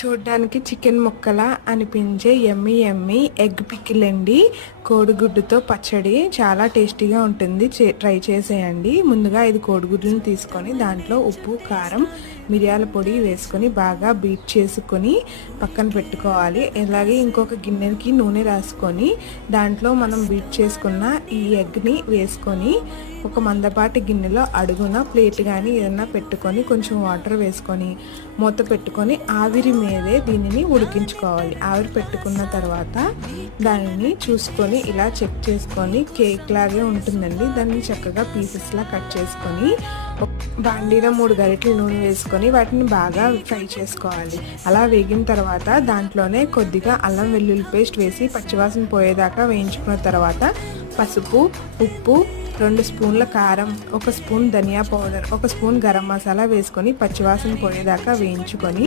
చూడ్డానికి చికెన్ ముక్కలా అనిపించే యమ్మీ యమ్మీ egg pickle అండి. కోడిగుడ్డుతో పచ్చడి చాలా టేస్టీగా ఉంటుంది. ట్రై చేసేయండి. ముందుగా 5 కోడిగుడ్లను తీసుకొని దాంట్లో ఉప్పు, కారం, మిరియాల పొడి వేసుకొని బాగా బీట్ చేసుకొని పక్కన పెట్టుకోవాలి. అలాగే ఇంకొక గిన్నెకి నూనె రాసుకొని దాంట్లో మనం బీట్ చేసుకున్న ఈ ఎగ్ని వేసుకొని ఒక మందపాటి గిన్నెలో అడుగున ప్లేట్ కానీ ఏదైనా పెట్టుకొని కొంచెం వాటర్ వేసుకొని మూత పెట్టుకొని ఆవిరి మీదే దీనిని ఉడికించుకోవాలి. ఆవిరి పెట్టుకున్న తర్వాత దానిని చూసుకొని ఇలా చెక్ చేసుకొని కేక్ లాగే ఉంటుందండి. దాన్ని చక్కగా పీసెస్లా కట్ చేసుకొని బాండీలో 3 గరిటెలు నూనె వేసుకొని వాటిని బాగా ఫ్రై చేసుకోవాలి. అలా వేగిన తర్వాత దాంట్లోనే కొద్దిగా అల్లం వెల్లుల్లి పేస్ట్ వేసి పచ్చివాసన పోయేదాకా వేయించుకున్న తర్వాత పసుపు, ఉప్పు, 2 స్పూన్ల కారం, 1 స్పూన్ ధనియా పౌడర్, 1 స్పూన్ గరం మసాలా వేసుకొని పచ్చివాసన పోయేదాకా వేయించుకొని